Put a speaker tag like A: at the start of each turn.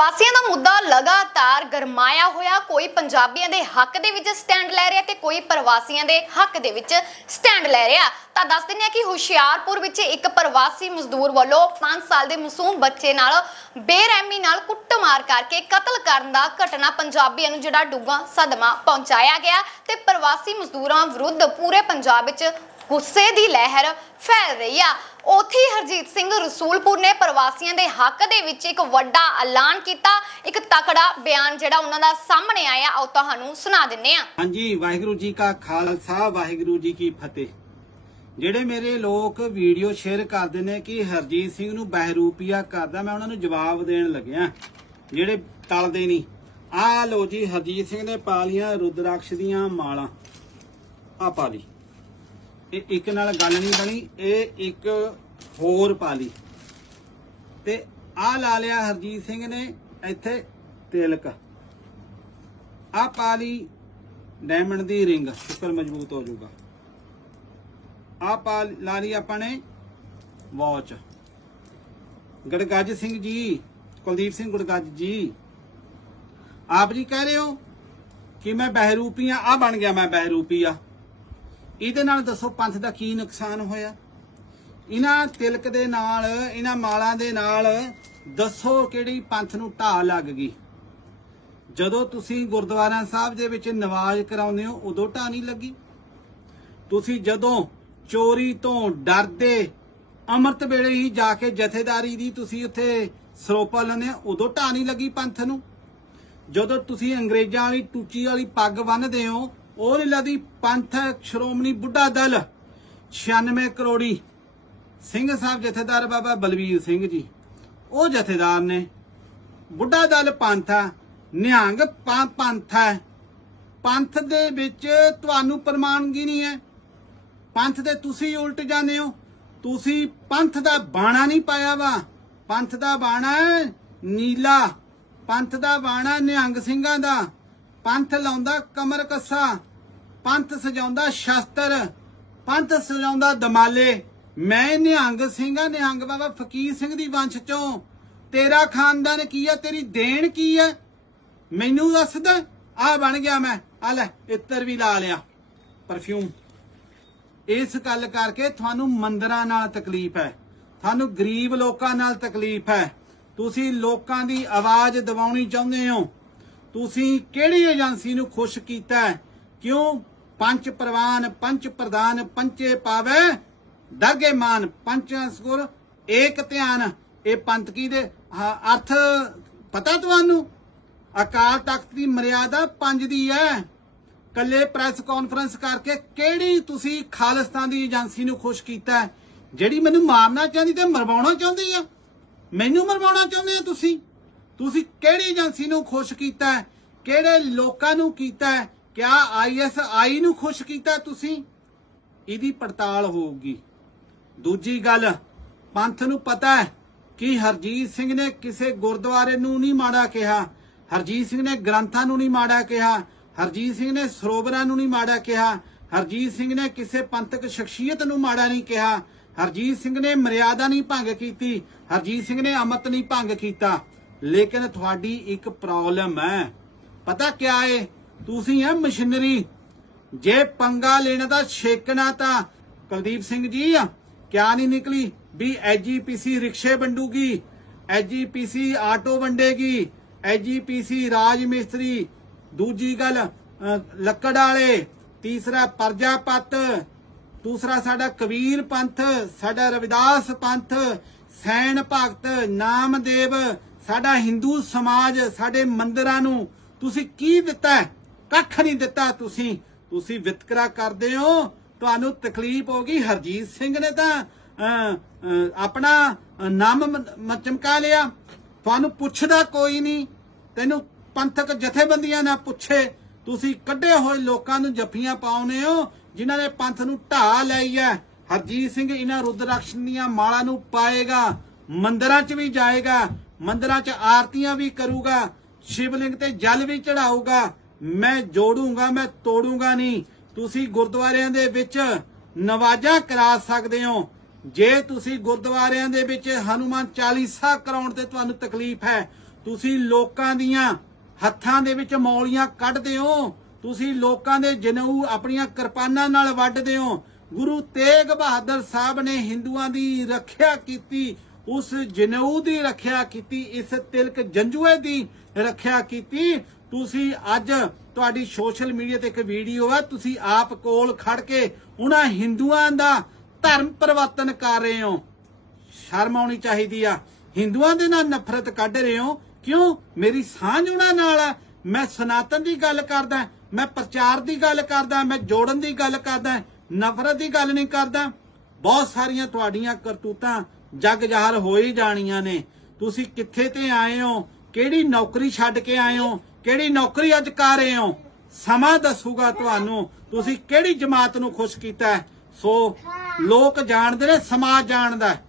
A: ਪ੍ਰਵਾਸੀਆਂ ਦਾ ਮੁੱਦਾ ਲਗਾਤਾਰ ਗਰਮਾਇਆ ਹੋਇਆ। ਕੋਈ ਪੰਜਾਬੀਆਂ ਦੇ ਹੱਕ ਦੇ ਵਿੱਚ ਸਟੈਂਡ ਲੈ ਰਿਹਾ ਤੇ ਕੋਈ ਪ੍ਰਵਾਸੀਆਂ ਦੇ ਹੱਕ ਦੇ ਵਿੱਚ ਸਟੈਂਡ ਲੈ ਰਿਹਾ। ਤਾਂ ਦੱਸ ਦਿੰਦੇ ਆ ਕਿ ਹੁਸ਼ਿਆਰਪੁਰ ਵਿੱਚ ਇੱਕ ਪ੍ਰਵਾਸੀ ਮਜ਼ਦੂਰ ਵੱਲੋਂ 5 ਸਾਲ ਦੇ ਮਾਸੂਮ ਬੱਚੇ ਨਾਲ ਬੇਰਹਿਮੀ ਨਾਲ ਕੁੱਟਮਾਰ ਕਰਕੇ ਕਤਲ ਕਰਨ ਦਾ ਘਟਨਾ ਪੰਜਾਬੀਆਂ ਨੂੰ ਜਿਹੜਾ ਡੂੰਘਾ ਸਦਮਾ ਪਹੁੰਚਾਇਆ ਗਿਆ ਤੇ ਪ੍ਰਵਾਸੀ ਮਜ਼ਦੂਰਾਂ ਵਿਰੁੱਧ ਪੂਰੇ ਪੰਜਾਬ ਵਿੱਚ ਗੁੱਸੇ ਦੀ ਲਹਿਰ ਫੈਲ ਰਹੀ ਆ। ਉੱਥੇ ਹੀ ਹਰਜੀਤ ਸਿੰਘ ਰਸੂਲਪੁਰ ਨੇ ਪ੍ਰਵਾਸੀਆਂ ਦੇ ਹੱਕ ਦੇ ਵਿੱਚ ਇੱਕ ਵੱਡਾ ਐਲਾਨ ਕੀਤਾ। ਇੱਕ ਤਕੜਾ ਬਿਆਨ ਜਿਹੜਾ ਉਹਨਾਂ ਦਾ ਸਾਹਮਣੇ ਆਇਆ ਉਹ ਤੁਹਾਨੂੰ ਸੁਣਾ ਦਿੰਨੇ ਆ
B: ਹਾਂਜੀ, ਵਾਹਿਗੁਰੂ ਜੀ ਕਾ ਖਾਲਸਾ, ਵਾਹਿਗੁਰੂ ਜੀ ਕੀ ਫਤਿਹ। ਜਿਹੜੇ ਮੇਰੇ ਲੋਕ ਵੀਡੀਓ ਸ਼ੇਅਰ ਕਰਦੇ ਨੇ ਕਿ ਹਰਜੀਤ ਸਿੰਘ ਨੂੰ ਬਹਿਰੂਪੀਆ ਕਰਦਾ, ਮੈਂ ਉਹਨਾਂ ਨੂੰ ਜਵਾਬ ਦੇਣ ਲੱਗਿਆ। ਜਿਹੜੇ ਟਲਦੇ ਨਹੀਂ। ਆ ਲੋ ਜੀ, ਹਰਜੀਤ ਸਿੰਘ ਨੇ ਪਾ ਲੀਆਂ ਰੁਦਰਾਕਸ਼ ਦੀਆਂ ਮਾਲਾਂ। ਆ ਪਾ ਇਹ ਇੱਕ ਨਾਲ ਗੱਲ ਨਹੀਂ ਬਣੀ, ਇਹ ਇੱਕ ਹੋਰ ਪਾ ਲਈ ਤੇ ਆ ਲਾ ਲਿਆ ਹਰਜੀਤ ਸਿੰਘ ਨੇ ਇੱਥੇ ਤਿਲਕ। ਆ ਪਾ ਲਈ ਡਾਇਮੰਡ ਦੀ ਰਿੰਗ ਸ਼ੁਕਰ ਮਜ਼ਬੂਤ ਹੋ ਜਾਊਗਾ। ਆ ਪਾ ਲਾ ਲਈ ਆਪਾਂ ਨੇ ਵਾਚ ਗੜਗੱਜ ਸਿੰਘ ਜੀ, ਕੁਲਦੀਪ ਸਿੰਘ ਗੜਗੱਜ ਜੀ, ਆਪ ਜੀ ਕਹਿ ਰਹੇ ਹੋ ਕਿ ਮੈਂ ਬਹਿਰੂਪੀ ਆ ਆ ਬਣ ਗਿਆ ਮੈਂ ਬਹਿਰੂਪੀ ਆ। ਇਹਦੇ ਨਾਲ ਦੱਸੋ ਪੰਥ ਦਾ ਕੀ ਨੁਕਸਾਨ ਹੋਇਆ? ਇਹਨਾਂ ਤਿਲਕ ਦੇ ਨਾਲ ਇਹਨਾਂ ਮਾਲਾਂ ਦੇ ਨਾਲ ਦੱਸੋ ਕਿਹੜੀ ਪੰਥ ਨੂੰ ਢਾਹ ਲੱਗ ਗਈ? ਜਦੋਂ ਤੁਸੀਂ ਗੁਰਦੁਆਰਾ ਸਾਹਿਬ ਦੇ ਵਿੱਚ ਨਵਾਜ਼ ਕਰਾਉਂਦੇ ਹੋ ਉਦੋਂ ਢਾਹ ਨਹੀਂ ਲੱਗੀ? ਤੁਸੀਂ ਜਦੋਂ ਚੋਰੀ ਤੋਂ ਡਰਦੇ ਅੰਮ੍ਰਿਤ ਵੇਲੇ ਹੀ ਜਾ ਕੇ ਜਥੇਦਾਰੀ ਦੀ ਤੁਸੀਂ ਉੱਥੇ ਸਰੋਪਾ ਲੈਂਦੇ ਹੋ, ਉਦੋਂ ਢਾਹ ਨਹੀਂ ਲੱਗੀ ਪੰਥ ਨੂੰ? ਜਦੋਂ ਤੁਸੀਂ ਅੰਗਰੇਜ਼ਾਂ ਵਾਲੀ ਟੂਚੀ ਵਾਲੀ ਪੱਗ ਬੰਨਦੇ ਹੋ ਉਹ ਨਹੀਂ ਲੱਗਦੀ, ਪੰਥ, ਸ਼੍ਰੋਮਣੀ ਬੁੱਢਾ ਦਲ 96 ਕਰੋੜੀ ਸਿੰਘ ਸਾਹਿਬ ਜਥੇਦਾਰ ਬਾਬਾ ਬਲਵੀਰ ਸਿੰਘ ਜੀ। ਉਹ ਜਥੇਦਾਰ ਨੇ ਬੁੱਢਾ ਦਲ ਪੰਥ ਆ, ਨਿਹੰਗ ਪੰ- ਪੰਥ ਹੈ ਪੰਥ ਦੇ ਵਿੱਚ ਤੁਹਾਨੂੰ ਪ੍ਰਮਾਣਗੀ ਨਹੀਂ ਹੈ। ਪੰਥ ਦੇ ਤੁਸੀਂ ਉਲਟ ਜਾਂਦੇ ਹੋ। ਤੁਸੀਂ ਪੰਥ ਦਾ ਬਾਣਾ ਨਹੀਂ ਪਾਇਆ ਵਾ। ਪੰਥ ਦਾ ਬਾਣਾ ਹੈ ਨੀਲਾ। ਪੰਥ ਦਾ ਬਾਣਾ ਨਿਹੰਗ ਸਿੰਘਾਂ ਦਾ। ਪੰਥ ਲਾਉਂਦਾ ਕਮਰ ਕੱਸਾ। ਪੰਥ ਸਜਾਉਂਦਾ ਸ਼ਸਤਰ, ਪੰਥ ਸਜਾਉਂਦਾ ਦਮਾਲੇ। ਮੈਂ ਨਿਹੰਗ ਸਿੰਘਾਂ ਨਿਹੰਗ ਬਾਬਾ ਫਕੀਰ ਸਿੰਘ ਦੀ ਵੰਸ਼ ਚੋਂ। ਤੇਰਾ ਖਾਨਦਾਨ ਕੀ ਹੈ ਤੇਰੀ ਦੇਣ ਕੀ ਹੈ ਮੈਨੂੰ ਦੱਸਦਾ ਆ ਬਣ ਗਿਆ ਮੈਂ। ਆ ਲੈ, ਇੱਤਰ ਵੀ ਲਾ ਲਿਆ। ਪਰਫਿਊਮ। ਇਸ ਗੱਲ ਕਰਕੇ ਤੁਹਾਨੂੰ ਮੰਦਰਾਂ ਨਾਲ ਤਕਲੀਫ ਹੈ। ਤੁਹਾਨੂੰ ਗਰੀਬ ਲੋਕਾਂ ਨਾਲ ਤਕਲੀਫ ਹੈ। ਤੁਸੀਂ ਲੋਕਾਂ ਦੀ ਆਵਾਜ਼ ਦਬਾਉਣੀ ਚਾਹੁੰਦੇ ਹੋ। ਤੁਸੀਂ ਕਿਹੜੀ ਏਜੰਸੀ ਨੂੰ ਖੁਸ਼ ਕੀਤਾ ਕਿਉਂ? ਪੰਚ ਪ੍ਰਵਾਨ ਪੰਚ ਪ੍ਰਧਾਨ ਪੰਚੇ ਪਾਵੇ। ਦਾਗੇ ਮਾਨ ਪੰਚਾਂ ਸੁਰ ਏਕ ਧਿਆਨ। ਇਹ ਪੰਥ ਕੀ ਦੇ? ਅਰਥ ਪਤਾ ਤੁਹਾਨੂੰ? ਅਕਾਲ ਤਖਤ ਦੀ ਮਰਿਆਦਾ ਪੰਜ ਦੀ ਹੈ ਕੱਲੇ ਪ੍ਰੈਸ ਕਾਨਫਰੰਸ ਕਰਕੇ ਕਿਹੜੀ ਤੁਸੀਂ ਖਾਲਿਸਤਾਨ ਦੀ ਏਜੰਸੀ ਨੂੰ ਖੁਸ਼ ਕੀਤਾ? ਜਿਹੜੀ ਮੈਨੂੰ ਮਾਰਨਾ ਚਾਹੁੰਦੀ ਤੇ ਮਰਵਾਉਣਾ ਚਾਹੁੰਦੀ ਆ ਮੈਨੂੰ ਮਰਵਾਉਣਾ ਚਾਹੁੰਦੇ ਆ ਤੁਸੀਂ? ਤੁਸੀਂ ਕਿਹੜੀ ਏਜੰਸੀ ਨੂੰ ਖੁਸ਼ ਕੀਤਾ? ਕਿਹੜੇ ਲੋਕਾਂ ਨੂੰ ਕੀਤਾ? ਕਿਆ ਆਈਐਸਆਈ ਨੂੰ ਖੁਸ਼ ਕੀਤਾ ਤੁਸੀਂ? ਇਹਦੀ ਪੜਤਾਲ ਹੋਊਗੀ। ਦੂਜੀ ਗੱਲ, ਪੰਥ ਨੂੰ ਪਤਾ ਹੈ ਕਿ ਹਰਜੀਤ ਸਿੰਘ ਨੇ ਕਿਸੇ ਗੁਰਦੁਆਰੇ ਨੂੰ ਨਹੀਂ ਮਾੜਾ ਕਿਹਾ। ਹਰਜੀਤ ਸਿੰਘ ਨੇ ਗ੍ਰੰਥਾਂ ਨੂੰ ਨਹੀਂ ਮਾੜਾ ਕਿਹਾ। ਹਰਜੀਤ ਸਿੰਘ ਨੇ ਸਰੋਵਰਾਂ ਨੂੰ ਨਹੀਂ ਮਾੜਾ ਕਿਹਾ। ਹਰਜੀਤ ਸਿੰਘ ਨੇ ਕਿਸੇ ਪੰਥਕ ਸ਼ਖਸੀਅਤ ਨੂੰ ਮਾੜਾ ਨਹੀਂ ਕਿਹਾ। ਹਰਜੀਤ ਸਿੰਘ ਨੇ ਮਰਿਆਦਾ ਨਹੀਂ ਭੰਗ ਕੀਤੀ। ਹਰਜੀਤ ਸਿੰਘ ਨੇ ਅਮਤ ਨਹੀਂ ਭੰਗ ਕੀਤਾ। ਲੇਕਿਨ ਤੁਹਾਡੀ ਇੱਕ ਪ੍ਰੋਬਲਮ ਹੈ। ਪਤਾ ਕਿਆ ਹੈ ਤੁਸੀਂ ਆ ਮਸ਼ੀਨਰੀ ਜੇ ਪੰਗਾ ਲੈਣਾ ਤਾਂ ਛੇਕਣਾ ਤਾਂ ਕੁਲਦੀਪ ਸਿੰਘ ਜੀ ਆ, ਕਿਆ ਨਹੀਂ ਨਿਕਲੀ ਵੀ ਐਜੀਪੀਸੀ ਰਿਕਸ਼ੇ ਵੰਡੂਗੀ ਐਜੀਪੀਸੀ ਆਟੋ ਵੰਡੇਗੀ ਐਜੀਪੀਸੀ ਰਾਜ ਮਿਸਤਰੀ ਦੂਜੀ ਗੱਲ ਲੱਕੜ ਵਾਲੇ, ਤੀਸਰਾ ਪਰਜਾਪਤ ਦੂਸਰਾ ਸਾਡਾ ਕਬੀਰ ਪੰਥ, ਸਾਡਾ ਰਵਿਦਾਸ ਪੰਥ ਸੈਣ ਭਗਤ, ਨਾਮਦੇਵ, ਸਾਡਾ ਹਿੰਦੂ ਸਮਾਜ, ਸਾਡੇ ਮੰਦਿਰਾਂ ਨੂੰ ਤੁਸੀਂ ਕੀ ਦਿੱਤਾ ਹੈ? ਕੱਖ ਨਹੀਂ ਦਿੱਤਾ ਤੁਸੀਂ। ਤੁਸੀਂ ਵਿਤਕਰਾ ਕਰਦੇ ਹੋ। ਤੁਹਾਨੂੰ ਤਕਲੀਫ ਹੋ ਗਈ। ਹਰਜੀਤ ਸਿੰਘ ਨੇ ਤਾਂ ਅ, ਆਪਣਾ ਨਾਮ ਚਮਕਾ ਲਿਆ। ਤੁਹਾਨੂੰ ਪੁੱਛਦਾ ਕੋਈ ਨਹੀਂ। ਤੈਨੂੰ ਪੰਥਕ ਜਥੇਬੰਦੀਆਂ ਨਾ ਪੁੱਛੇ। ਤੁਸੀਂ ਕੱਢੇ ਹੋਏ ਲੋਕਾਂ ਨੂੰ ਜੱਫੀਆਂ ਪਾਉਨੇ ਹੋ ਜਿਨ੍ਹਾਂ ਨੇ ਪੰਥ ਨੂੰ ਢਾਹ ਲਈ ਹੈ। ਹਰਜੀਤ ਸਿੰਘ ਇਹਨਾਂ ਰੁਦਰਾਕਸ਼ ਦੀਆਂ ਮਾਲਾ ਨੂੰ ਪਾਏਗਾ। ਮੰਦਰਾਂ 'ਚ ਵੀ ਜਾਏਗਾ। ਮੰਦਰਾਂ 'ਚ ਆਰਤੀਆਂ ਵੀ ਕਰੂਗਾ। ਸ਼ਿਵਲਿੰਗ ਤੇ ਜਲ ਵੀ ਚੜਾਊਗਾ ਮੈਂ ਜੋੜੂੰਗਾ, ਮੈਂ ਤੋੜੂੰਗਾ ਨਹੀਂ। ਤੁਸੀਂ ਗੁਰਦੁਆਰਿਆਂ ਦੇ ਵਿੱਚ ਨਵਾਜ਼ਾਂ ਕਰਾ ਸਕਦੇ ਹੋ। ਜੇ ਤੁਸੀਂ ਗੁਰਦੁਆਰਿਆਂ ਦੇ ਵਿੱਚ ਹਨੂਮਾਨ ਚਾਲੀਸਾ ਕਰਾਉਣ ਤੇ ਤੁਹਾਨੂੰ ਤਕਲੀਫ ਹੈ, ਤੁਸੀਂ ਲੋਕਾਂ ਦੀਆਂ ਹੱਥਾਂ ਦੇ ਵਿੱਚ ਮੌਲੀਆਂ ਕੱਢਦੇ ਹੋ। ਤੁਸੀਂ ਲੋਕਾਂ ਦੇ ਜਨਊ ਆਪਣੀਆਂ ਕਿਰਪਾਨਾਂ ਨਾਲ ਵੱਢਦੇ ਹੋ। ਗੁਰੂ ਤੇਗ ਬਹਾਦਰ ਸਾਹਿਬ ਨੇ ਹਿੰਦੂਆਂ ਦੀ ਰੱਖਿਆ ਕੀਤੀ, ਉਸ ਜਨਊ ਦੀ ਰੱਖਿਆ ਕੀਤੀ, ਇਸ ਤਿਲਕ ਜੰਜੂਏ ਦੀ ਰੱਖਿਆ ਕੀਤੀ। ਤੁਸੀਂ ਅੱਜ ਤੁਹਾਡੀ ਸੋਸ਼ਲ ਮੀਡੀਆ ਤੇ ਇੱਕ ਵੀਡੀਓ ਆ, ਤੁਸੀਂ ਆਪ ਕੋਲ ਖੜ ਕੇ ਉਹਨਾਂ ਹਿੰਦੂਆਂ ਦਾ ਧਰਮ ਪਰਿਵਰਤਨ ਕਰ ਰਹੇ ਹੋ। ਸ਼ਰਮ ਆਉਣੀ ਚਾਹੀਦੀ ਆ। ਹਿੰਦੂਆਂ ਦੇ ਨਾਲ ਨਫ਼ਰਤ ਕੱਢ ਰਹੇ ਹੋ। ਕਿਉਂ? ਮੇਰੀ ਸਾਂਝ ਉਹਨਾਂ ਨਾਲ ਆ। ਮੈਂ ਸਨਾਤਨ ਦੀ ਗੱਲ ਕਰਦਾ, ਮੈਂ ਪ੍ਰਚਾਰ ਦੀ ਗੱਲ ਕਰਦਾ, ਮੈਂ ਜੋੜਨ ਦੀ ਗੱਲ ਕਰਦਾ, ਨਫ਼ਰਤ ਦੀ ਗੱਲ ਨਹੀਂ ਕਰਦਾ। ਬਹੁਤ ਸਾਰੀਆਂ ਤੁਹਾਡੀਆਂ ਕਰਤੂਤਾਂ ਜਗ ਜ਼ਾਹਰ ਹੋ ਹੀ ਜਾਣੀਆਂ ਨੇ। ਤੁਸੀਂ ਕਿੱਥੇ ਤੇ ਆਏ ਹੋ? ਕਿਹੜੀ ਨੌਕਰੀ ਛੱਡ ਕੇ ਆਏ ਹੋ? ਕਿਹੜੀ ਨੌਕਰੀ ਅੱਜ ਕਰ ਰਹੇ ਹੋ? ਸਮਾਂ ਦੱਸੂਗਾ ਤੁਹਾਨੂੰ। ਤੁਸੀਂ ਕਿਹੜੀ ਜਮਾਤ ਨੂੰ ਖੁਸ਼ ਕੀਤਾ ਸੋ ਲੋਕ ਜਾਣਦੇ ਨੇ, ਸਮਾਜ ਜਾਣਦਾ